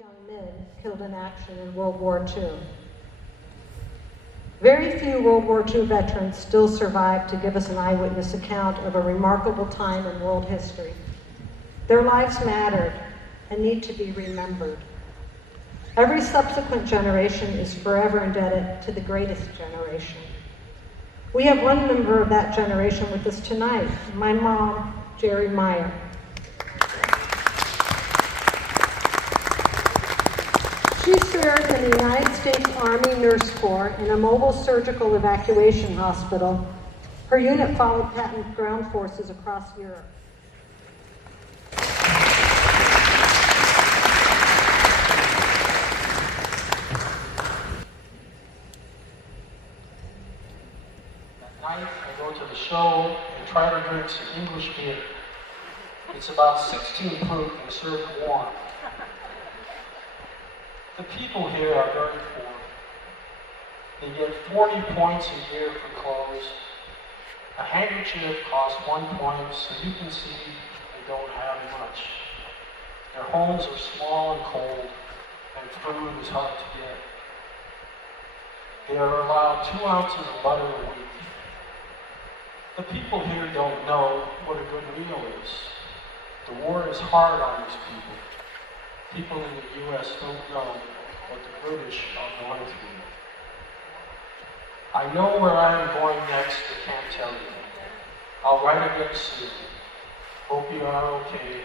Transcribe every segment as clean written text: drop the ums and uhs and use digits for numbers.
young men killed in action in World War II. Very few World War II veterans still survive to give us an eyewitness account of a remarkable time in world history. Their lives mattered and need to be remembered. Every subsequent generation is forever indebted to the greatest generation. We have one member of that generation with us tonight, my mom, Tara Meyer. She served in the United States Army Nurse Corps in a mobile surgical evacuation hospital. Her unit followed patent ground forces across Europe. At night, I go to the show and try to drink some English beer. It's about 16 proof and served warm. The people here are very poor. They get 40 points a year for clothes. A handkerchief costs 1 point, so you can see they don't have much. Their homes are small and cold, and food is hard to get. They are allowed 2 ounces of butter a week. The people here don't know what a good meal is. The war is hard on these people. People in the U.S. don't know what the British are going through. I know where I am going next, but can't tell you. I'll write again soon. Hope you are okay.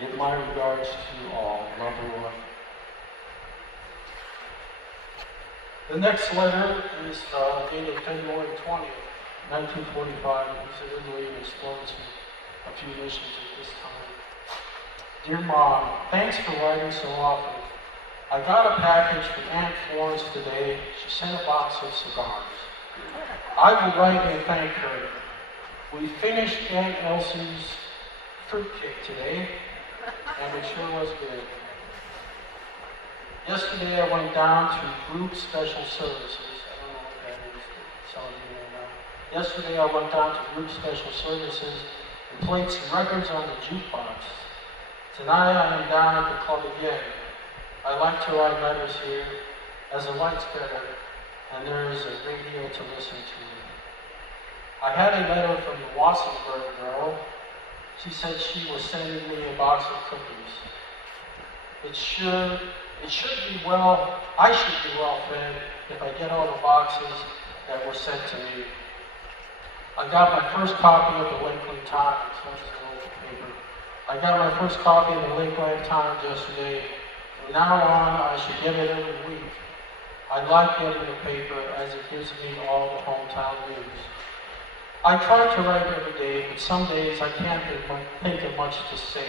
Give my regards to you all. Love you all. The next letter is dated February 20th, 1945. He's originally experiencing a few missions at this time. Dear Mom, thanks for writing so often. I got a package from Aunt Florence today. She sent a box of cigars. I will write and thank her. We finished Aunt Elsie's fruitcake today, and it sure was good. Yesterday I went down to Group Special Services. I don't know what that is, some of you may know. Yesterday I went down to Group Special Services and played some records on the jukebox. Tonight I am down at the club again. I like to write letters here, as the light's better, and there is a radio to listen to. I had a letter from the Wassenberg girl. She said she was sending me a box of cookies. I should be well fed if I get all the boxes that were sent to me. I got my first copy of the Lakeland Times. I got my first copy of the Lakeland Times yesterday. From now on, I should get it every week. I like getting the paper as it gives me all the hometown news. I try to write every day, but some days I can't think of much to say.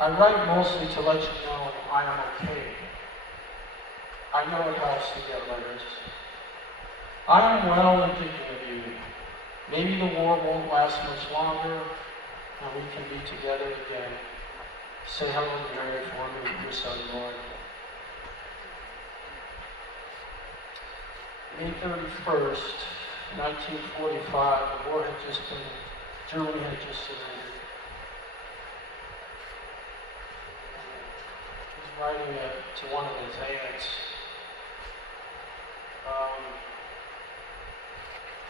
I write mostly to let you know I am okay. I know it helps to get letters. I am well and thinking of you. Maybe the war won't last much longer, and we can be together again. Say hello to Mary for me, your son, Lord. May 31st, 1945, the war had just been, Germany had just surrendered. He's writing it to one of his aunts.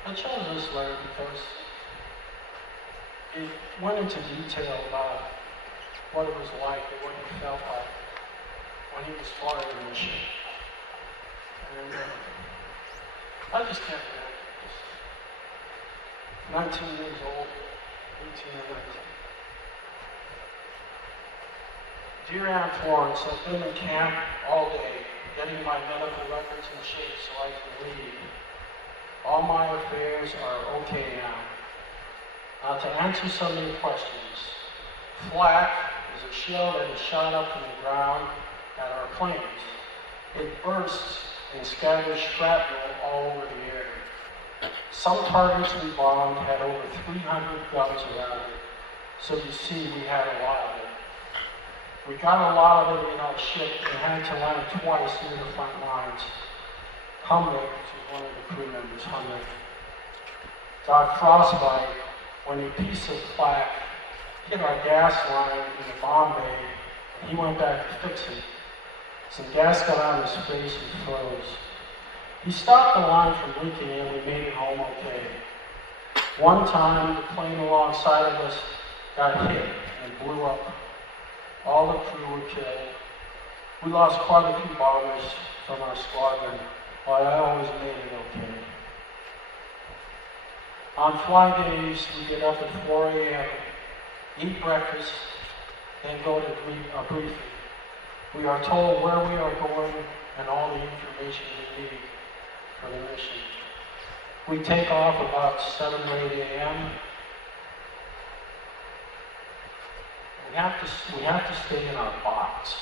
I chose this letter because it went into detail about what it was like and what he felt like when he was flying the mission. And I just can't believe it. 19 years old, 18 or 19. Dear Aunt Florence, I've been in camp all day, getting my medical records in shape so I can leave. All my affairs are okay now. Now to answer some of your questions. Flak is a shell that is shot up from the ground at our planes. It bursts and scatters shrapnel all over the air. Some targets we bombed had over 300 guns around it, so you see we had a lot of it. We got a lot of it in our ship and had to land twice near the front lines. Humrick, which is one of the crew members, Humrick, got frostbite when a piece of flak hit our gas line in the bomb bay he went back to fix it. Some gas got on his face and froze. He stopped the line from leaking and we made it home okay. One time, the plane alongside of us got hit and blew up. All the crew were killed. We lost quite a few bombers from our squadron, but I always made it okay. On fly days, we get up at 4 a.m., eat breakfast, then go to a briefing. We are told where we are going and all the information we need for the mission. We take off about 7 or 8 a.m. We have to stay in our box.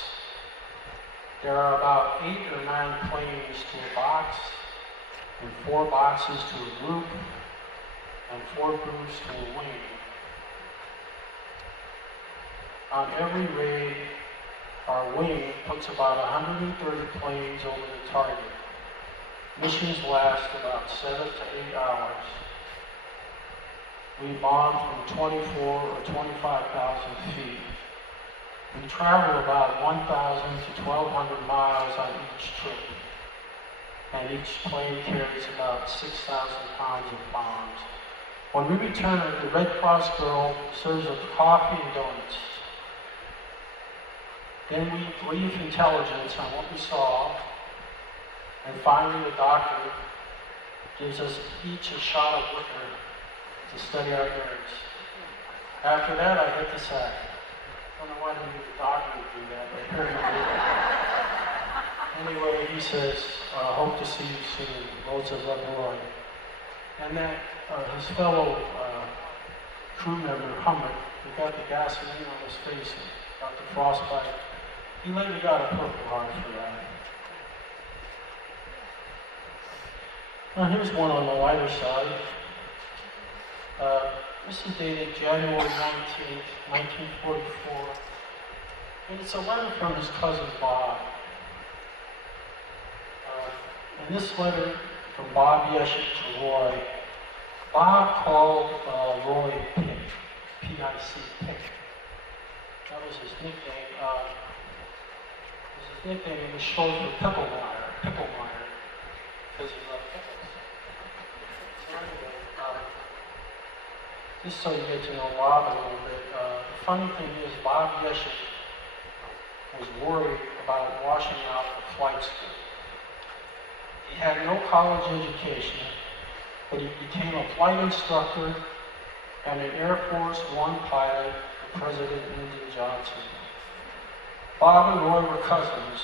There are about 8 or 9 planes to a box, and 4 boxes to a group, and 4 groups to a wing. On every raid, our wing puts about 130 planes over the target. Missions last about 7 to 8 hours. We bomb from 24 or 25,000 feet. We travel about 1,000 to 1,200 miles on each trip, and each plane carries about 6,000 pounds of bombs. When we return, the Red Cross girl serves us coffee and donuts. Then we brief intelligence on what we saw, and finally the doctor gives us each a shot of liquor to study our nerves. After that, I hit the sack. I don't know why the doctor would do that, but here he did. Anyway, he says, hope to see you soon. Loads of love, Roy. And that his fellow crew member, Hummer, who got the gasoline on his face and got the frostbite, he later got a Purple Heart for that. Now here's one on the lighter side. This is dated January 19th, 1944. And it's a letter from his cousin Bob. And this letter from Bob Yeshik to Roy. Bob called Roy Pick, P-I-C, Pick. That was his nickname. His nickname was short for Picklemeyer, because he loved pickles. So anyway, just so you get to know Bob a little bit, the funny thing is Bob Yeshik was worried about washing out the flight school. He had no college education, but he became a flight instructor and an Air Force One pilot for President Lyndon Johnson. Bob and Roy were cousins,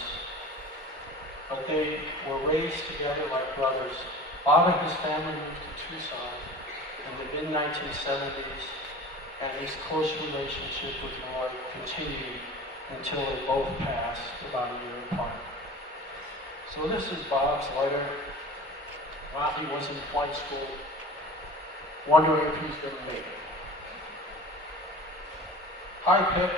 but they were raised together like brothers. Bob and his family moved to Tucson in the mid-1970s, and his close relationship with Roy continued until they both passed about a year apart. So this is Bob's letter while he was in flight school, wondering if he's going to make it. Hi, Pip.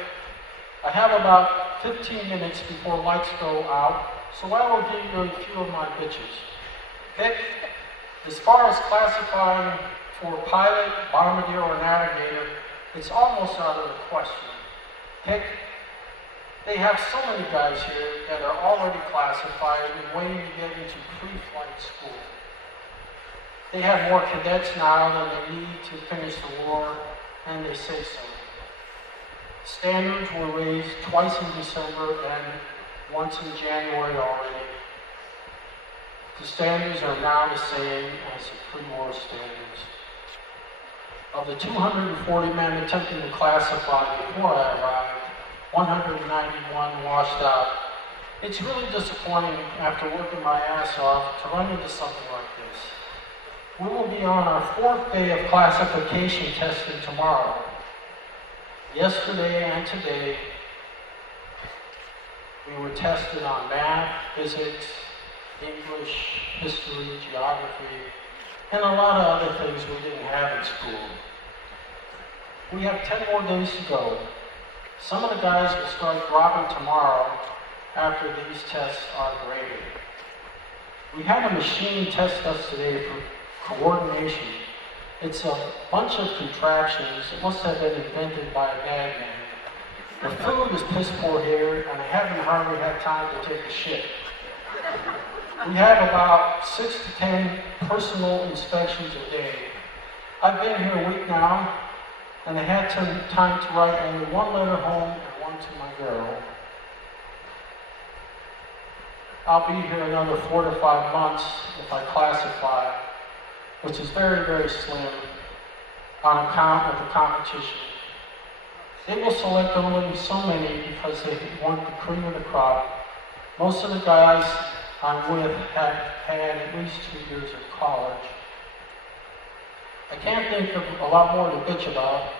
I have about 15 minutes before lights go out, so I will give you a few of my bitches. Pip, as far as classifying for pilot, bombardier, or navigator, it's almost out of the question. Pick, they have so many guys here that are already classified and waiting to get into pre-flight school. They have more cadets now than they need to finish the war, and they say so. Standards were raised twice in December and once in January already. The standards are now the same as the pre-war standards. Of the 240 men attempting to classify before I arrived, 191 washed out. It's really disappointing after working my ass off to run into something like this. We will be on our 4th day of classification testing tomorrow. Yesterday and today, we were tested on math, physics, English, history, geography, and a lot of other things we didn't have in school. We have 10 more days to go. Some of the guys will start dropping tomorrow after these tests are graded. We had a machine test us today for coordination. It's a bunch of contraptions. It must have been invented by a madman. The food is piss poor here, and I haven't hardly had time to take a shit. We have about 6 to 10 personal inspections a day. I've been here a week now, and I had time to write only one letter home and one to my girl. I'll be here another 4 to 5 months if I classify, which is very, very slim on account of the competition. They will select only so many because they want the cream of the crop. Most of the guys I'm with have had at least 2 years of college. I can't think of a lot more to bitch about,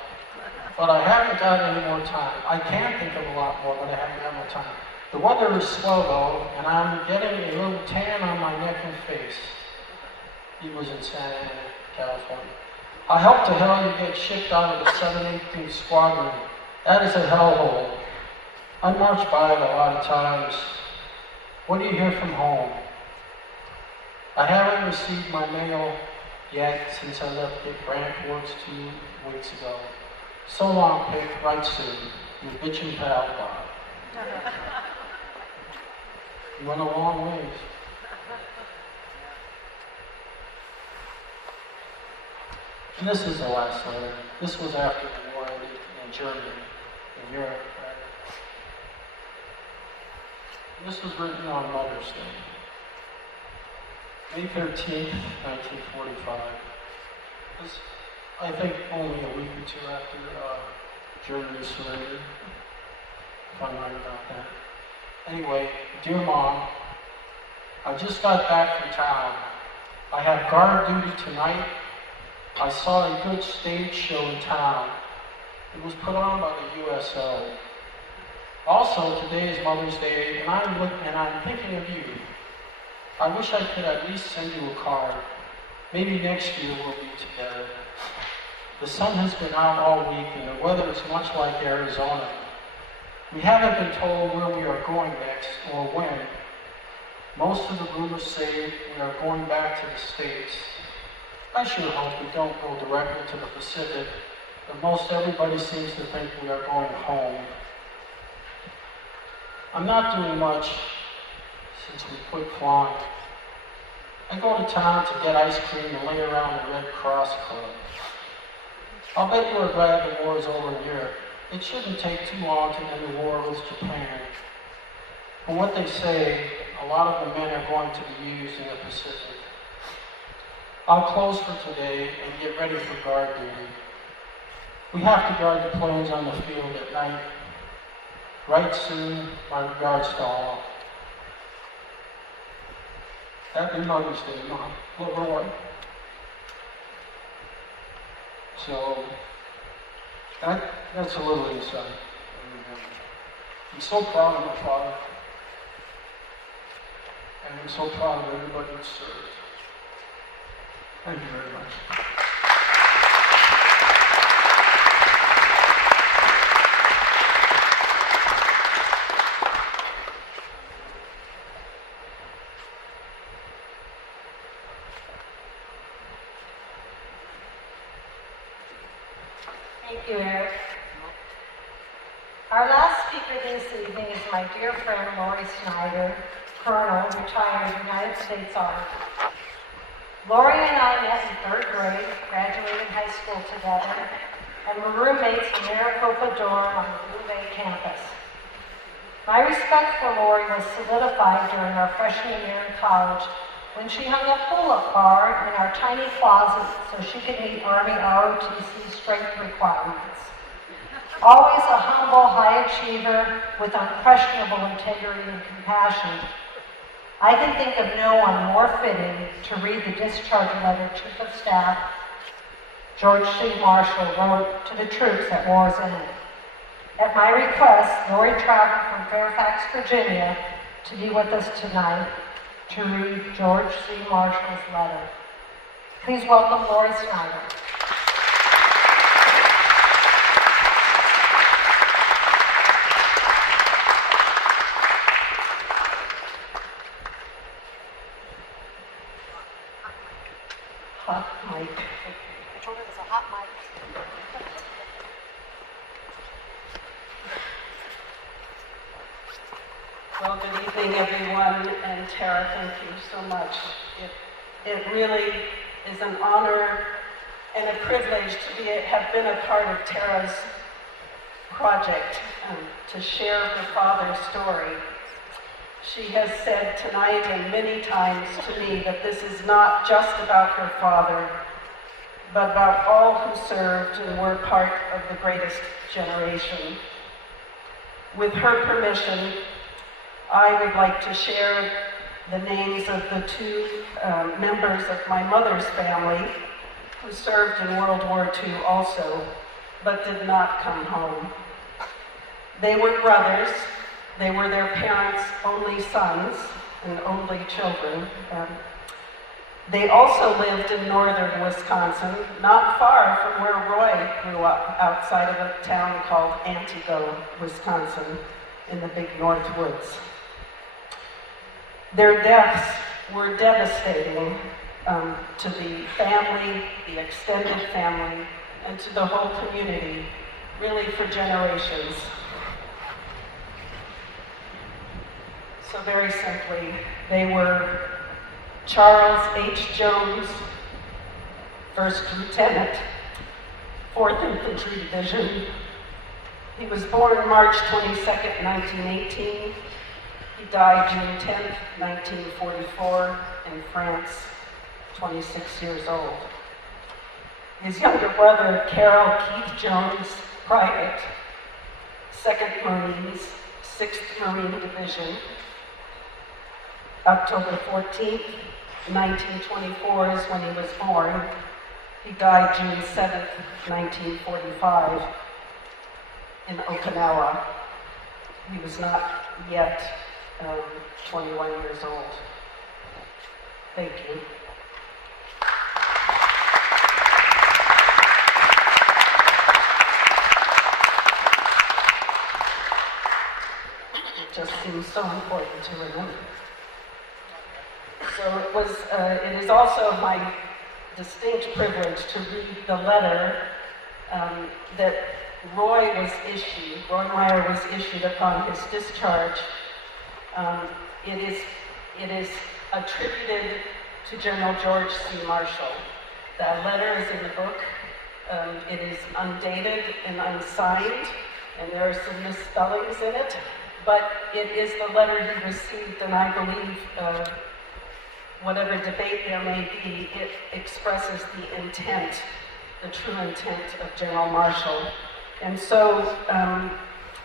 but I haven't got any more time. I can think of a lot more, but I haven't got more time. The weather is swell though, and I'm getting a little tan on my neck and face. He was in Santa Ana, California. I hope to hell you get shipped out of the 718th Squadron. That is a hellhole. I march by it a lot of times. What do you hear from home? I haven't received my mail yet since I left Grant Works 2 weeks ago. So long, Pip. Right soon. Your bitchin' pal, Bob. You went a long ways. And this is the last letter. This was after the war ended in Germany, in Europe. This was written on Mother's Day, May 13th, 1945. This, I think, only a week or two after Germany surrendered, if I'm right about that. Anyway, dear Mom, I just got back from town. I have guard duty tonight. I saw a good stage show in town. It was put on by the USO. Also, today is Mother's Day, and I'm thinking of you. I wish I could at least send you a card. Maybe next year we'll be together. The sun has been out all week, and the weather is much like Arizona. We haven't been told where we are going next, or when. Most of the rumors say we are going back to the States. I sure hope we don't go directly to the Pacific, but most everybody seems to think we are going home. I'm not doing much since we quit flying. I go to town to get ice cream and lay around the Red Cross Club. I'll bet you are glad the war is over in Europe. It shouldn't take too long to end the war with Japan. From what they say, a lot of the men are going to be used in the Pacific. I'll close for today and get ready for guard duty. We have to guard the planes on the field at night. Right soon, my regards to all. Happy Mother's Day, Mom. Love Roy. So, that's a little insight. I'm so proud of my father. And I'm so proud of everybody who served. Thank you very much. Thank you, Eric. Our last speaker this evening is my dear friend Lori Snyder, Colonel, retired United States Army. Lori and I met in 3rd grade, graduated high school together, and were roommates in Maricopa dorm on the Blue Bay campus. My respect for Lori was solidified during our freshman year in college when she hung a pull-up bar in our tiny closet so she could meet Army ROTC strength requirements. Always a humble, high achiever with unquestionable integrity and compassion, I can think of no one more fitting to read the discharge letter Chief of Staff George C. Marshall wrote to the troops at war's end. At my request, Lori traveled from Fairfax, Virginia to be with us tonight to read George C. Marshall's letter. Please welcome Lori Snyder. Hot mic. I told her it was a hot mic. Well, good evening, everyone, and Tara, thank you so much. It really is an honor and a privilege to have been a part of Tara's project, to share her father's story. She has said tonight and many times to me that this is not just about her father, but about all who served and were part of the greatest generation. With her permission, I would like to share the names of the two members of my mother's family who served in World War II also, but did not come home. They were brothers. They were their parents' only sons and only children. They also lived in northern Wisconsin, not far from where Roy grew up, outside of a town called Antigo, Wisconsin, in the big North Woods. Their deaths were devastating to the family, the extended family, and to the whole community, really for generations. So very simply, they were Charles H. Jones, 1st Lieutenant, 4th Infantry Division. He was born March 22nd, 1918. He died June 10th, 1944, in France, 26 years old. His younger brother, Carroll Keith Jones, Private, 2nd Marines, 6th Marine Division. October 14th, 1924 is when he was born. He died June 7th, 1945, in Okinawa. He was not yet 21 years old. Thank you. It just seems so important to remember. So it is also my distinct privilege to read the letter that Roy Meyer was issued upon his discharge. It is attributed to General George C. Marshall. The letter is in the book. It is undated and unsigned, and there are some misspellings in it, but it is the letter he received, and I believe whatever debate there may be, it expresses the intent, the true intent of General Marshall. And so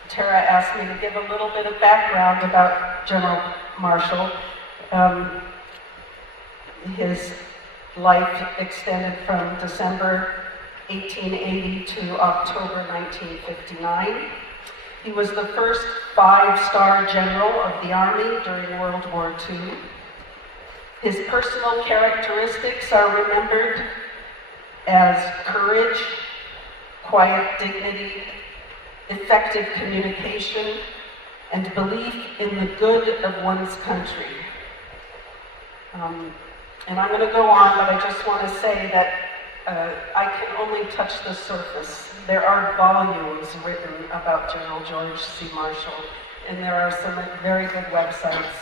Tara asked me to give a little bit of background about General Marshall. His life extended from December 1880 to October 1959. He was the first 5-star general of the Army during World War II. His personal characteristics are remembered as courage, quiet dignity, effective communication, and belief in the good of one's country. And I'm going to go on, but I just want to say that I can only touch the surface. There are volumes written about General George C. Marshall, and there are some very good websites.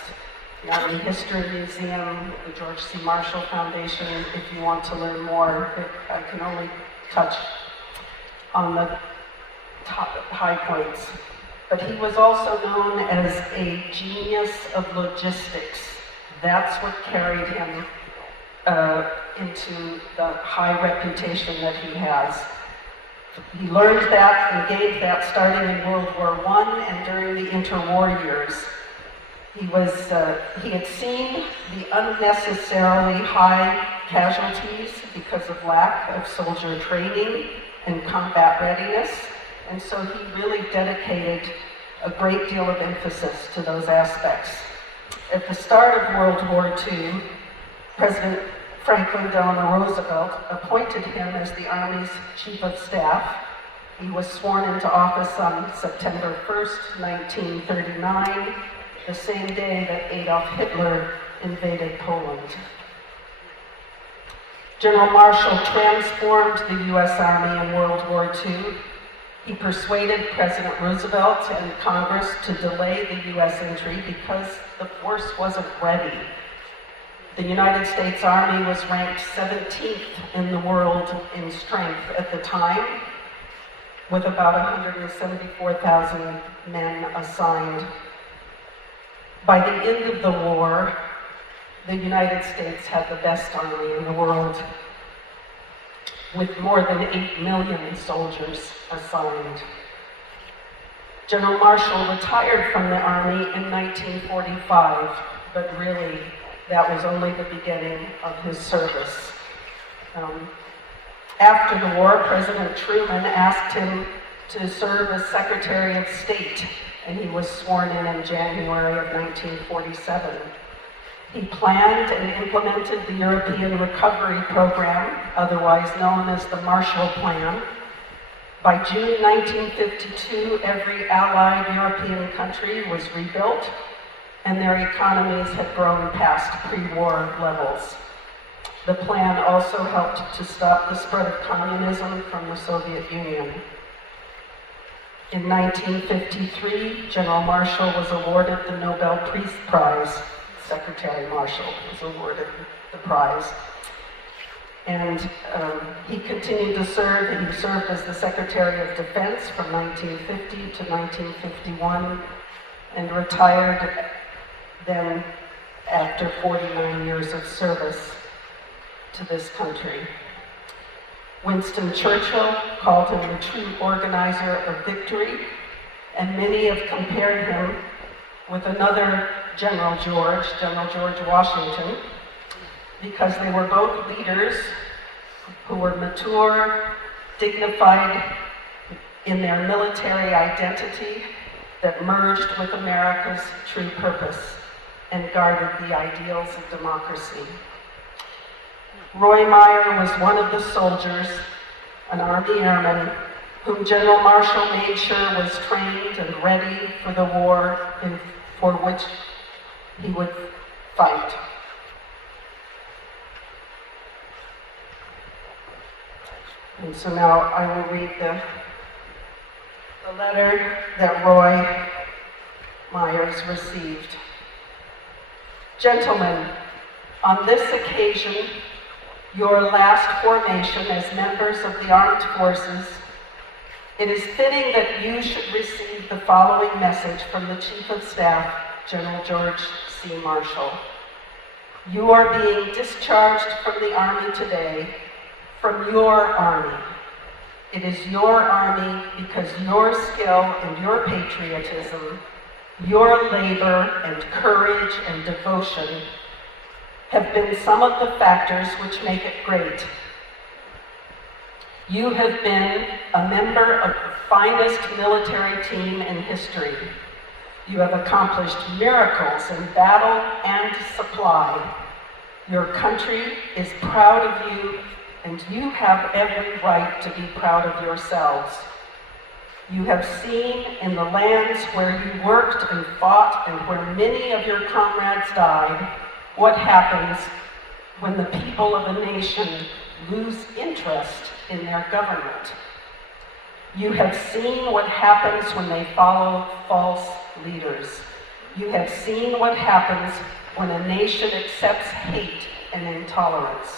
The Army History Museum, the George C. Marshall Foundation, if you want to learn more. I can only touch on the top high points. But he was also known as a genius of logistics. That's what carried him into the high reputation that he has. He learned that and gained that starting in World War I and during the interwar years. He had seen the unnecessarily high casualties because of lack of soldier training and combat readiness, and so he really dedicated a great deal of emphasis to those aspects. At the start of World War II, President Franklin Delano Roosevelt appointed him as the Army's Chief of Staff. He was sworn into office on September 1st, 1939, the same day that Adolf Hitler invaded Poland. General Marshall transformed the U.S. Army in World War II. He persuaded President Roosevelt and Congress to delay the U.S. entry because the force wasn't ready. The United States Army was ranked 17th in the world in strength at the time, with about 174,000 men assigned. By the end of the war, the United States had the best army in the world, with more than 8 million soldiers assigned. General Marshall retired from the Army in 1945, but really, that was only the beginning of his service. After the war, President Truman asked him to serve as Secretary of State, and he was sworn in January of 1947. He planned and implemented the European Recovery Program, otherwise known as the Marshall Plan. By June 1952, every Allied European country was rebuilt, and their economies had grown past pre-war levels. The plan also helped to stop the spread of communism from the Soviet Union. In 1953, General Marshall was awarded the Nobel Peace Prize. Secretary Marshall was awarded the prize. And he continued to serve, and he served as the Secretary of Defense from 1950 to 1951, and retired then after 49 years of service to this country. Winston Churchill called him the true organizer of victory, and many have compared him with another General George Washington, because they were both leaders who were mature, dignified in their military identity that merged with America's true purpose and guarded the ideals of democracy. Roy Meyer was one of the soldiers, an Army airman, whom General Marshall made sure was trained and ready for the war for which he would fight. And so now I will read the letter that Roy Myers received. Gentlemen, on this occasion, your last formation as members of the armed forces, it is fitting that you should receive the following message from the Chief of Staff, General George C. Marshall. You are being discharged from the Army today, from your Army. It is your Army because your skill and your patriotism, your labor and courage and devotion have been some of the factors which make it great. You have been a member of the finest military team in history. You have accomplished miracles in battle and supply. Your country is proud of you, and you have every right to be proud of yourselves. You have seen in the lands where you worked and fought and where many of your comrades died, what happens when the people of a nation lose interest in their government. You have seen what happens when they follow false leaders. You have seen what happens when a nation accepts hate and intolerance.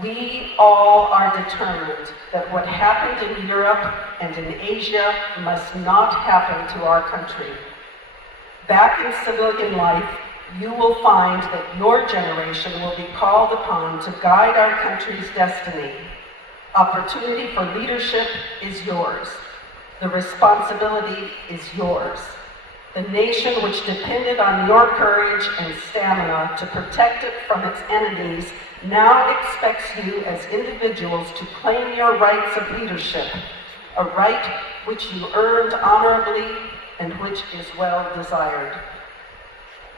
We all are determined that what happened in Europe and in Asia must not happen to our country. Back in civilian life, you will find that your generation will be called upon to guide our country's destiny. Opportunity for leadership is yours. The responsibility is yours. The nation which depended on your courage and stamina to protect it from its enemies now expects you as individuals to claim your rights of leadership, a right which you earned honorably and which is well desired.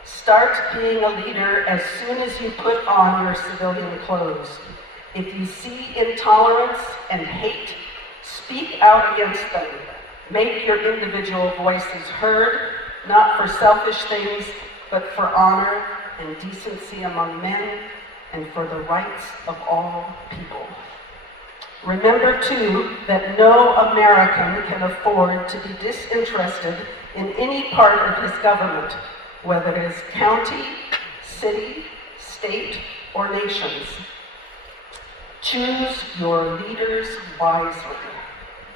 Start being a leader as soon as you put on your civilian clothes. If you see intolerance and hate, speak out against them. Make your individual voices heard, not for selfish things, but for honor and decency among men and for the rights of all people. Remember, too, that no American can afford to be disinterested in any part of his government, whether it is county, city, state, or nations. Choose your leaders wisely.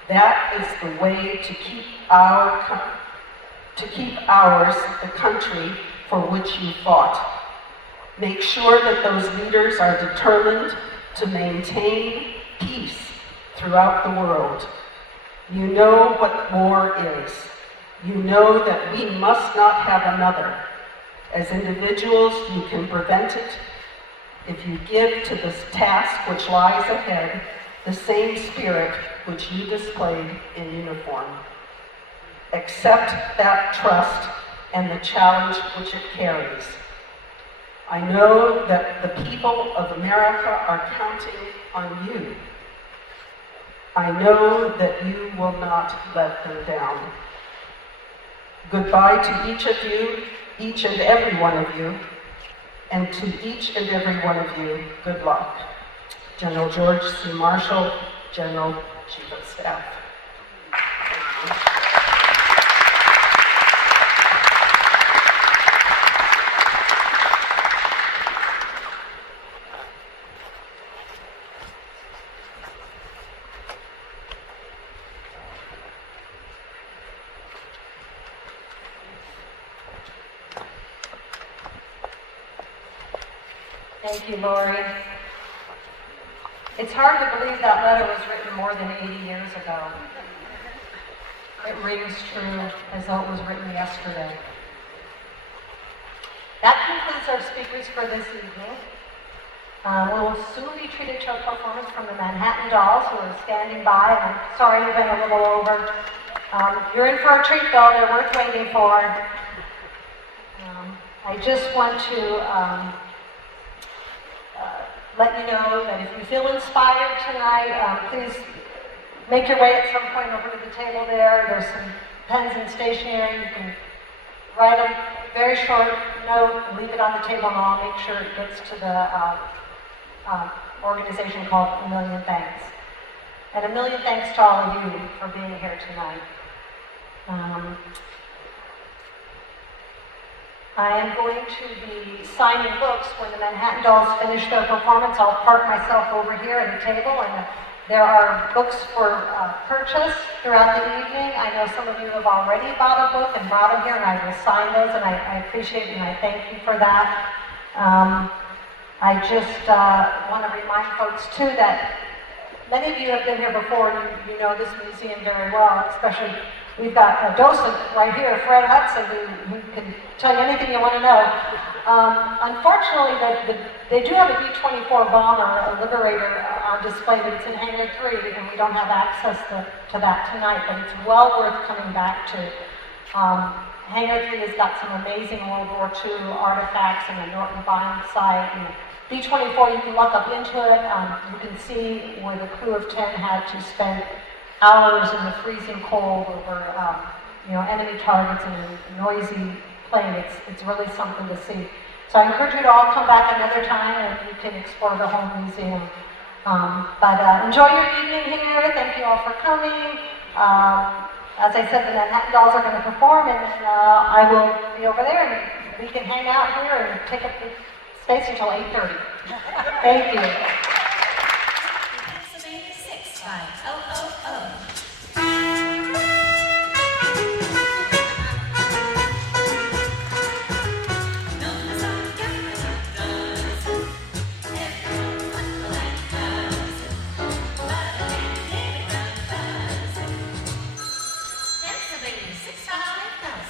That is the way to keep ours the country for which you fought. Make sure that those leaders are determined to maintain peace throughout the world. You know what war is. You know that we must not have another. As individuals, you can prevent it if you give to this task which lies ahead the same spirit which you displayed in uniform. Accept that trust and the challenge which it carries. I know that the people of America are counting on you. I know that you will not let them down. Goodbye to each of you, each and every one of you, and to each and every one of you, good luck. General George C. Marshall, General Chief of Staff. Thank you, Lori. It's hard to believe that letter was written more than 80 years ago. It rings true as though it was written yesterday. That concludes our speakers for this evening. We'll soon be treated to a performance from the Manhattan Dolls, who are standing by. I'm sorry we've been a little over. You're in for a treat, though. They're worth waiting for. I just want to let you know that if you feel inspired tonight, please make your way at some point over to the table there. There's some pens and stationery. You can write a very short note and leave it on the table, and I'll make sure it gets to the organization called A Million Thanks. And a million thanks to all of you for being here tonight. I am going to be signing books when the Manhattan Dolls finish their performance. I'll park myself over here at a table, and there are books for purchase throughout the evening. I know some of you have already bought a book and brought them here, and I will sign those, and I appreciate it, and I thank you for that. I just want to remind folks, too, that many of you have been here before, and you know this museum very well, especially we've got a docent right here, Fred Hudson, who can tell you anything you want to know. Unfortunately, they do have a B-24 bomber, a Liberator, on display, but it's in Hangar 3, and we don't have access to that tonight, but it's well worth coming back to. Hangar 3 has got some amazing World War II artifacts and a Norton bomb site. And B-24, you can look up into it. You can see where the crew of 10 had to spend hours in the freezing cold over enemy targets in a noisy plane. It's really something to see. So I encourage you to all come back another time and you can explore the whole museum. But enjoy your evening here. Thank you all for coming. As I said, the Manhattan Dolls are going to perform, and then I will be over there, and we can hang out here and take up the space until 8:30. Thank you. Pennsylvania 65000. Pennsylvania 65000.